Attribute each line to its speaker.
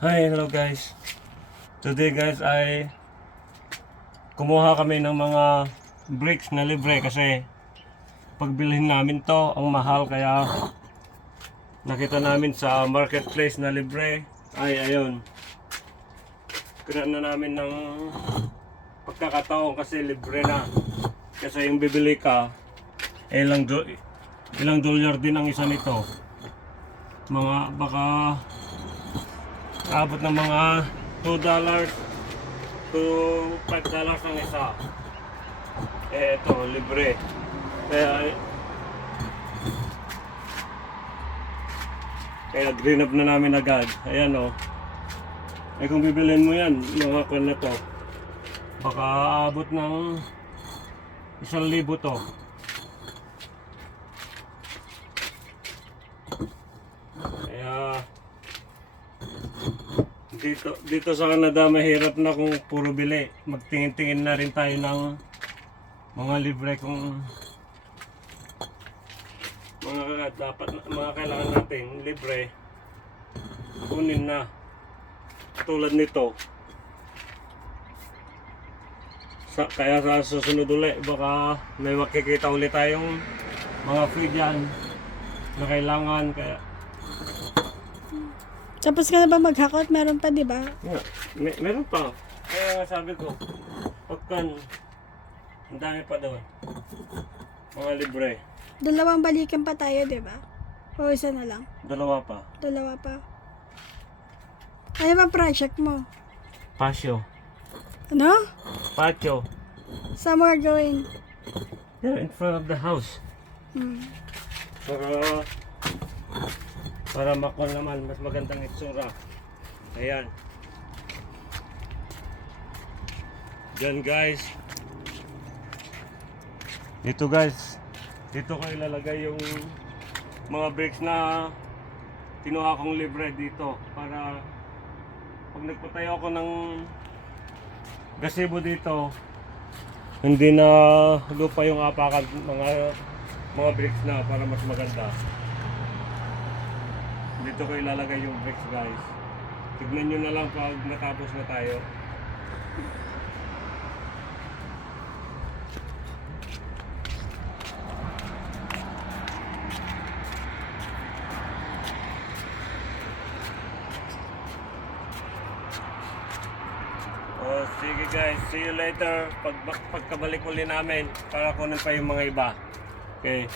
Speaker 1: Hi, hello guys. Today guys ay kumuha kami ng mga bricks na libre kasi pagbilhin namin to ang mahal kaya nakita namin sa marketplace na libre ay ayun. Kaya na namin ng pagkakataon kasi libre na. Kasi yung bibili ka eh, ilang do ilang dolyar din ang isa nito. Mga baka abot ng mga 2 dollars to 5 dollars ang isa. Eh, ito, libre. Kaya, kaya green up na namin agad. Ayan o. Eh kung bibilin mo yan, mga kwan na to, baka abot ng isang libo to. Kaya, dito dito sa Canada mahirap na kung puro bili. Magtingin-tingin na rin tayo ng mga libre kung mga dapat mga kailangan natin libre kunin na tulad nito sa, kaya sa susunod ulit baka may makikita ulit tayong mga free dyan na kailangan kaya
Speaker 2: Tapos ka na ba maghakot? Meron pa, di ba?
Speaker 1: Yeah, may, meron pa. Kaya nga sabi ko, pagkan, ang dami pa doon. Mga libre.
Speaker 2: Dalawang balikan pa tayo, di ba? O isa na lang?
Speaker 1: Dalawa pa.
Speaker 2: Dalawa pa. Ano ba project mo?
Speaker 1: Pasyo.
Speaker 2: Ano?
Speaker 1: Patio.
Speaker 2: Saan mo gagawin?
Speaker 1: Yeah, in front of the house.
Speaker 2: Hmm.
Speaker 1: Para, para makon naman, mas magandang itsura. Ayan. Diyan guys. Dito guys. Dito ko ilalagay yung mga bricks na kinuha kong libre dito para pag nagpatayo ako ng gazebo dito hindi na lupa yung apakan mga mga bricks na para mas maganda dito ko ilalagay yung bricks guys tignan nyo na lang pag natapos na tayo Oh, sige guys, see you later pag pagkabalik uli namin para kunin pa yung mga iba. Okay.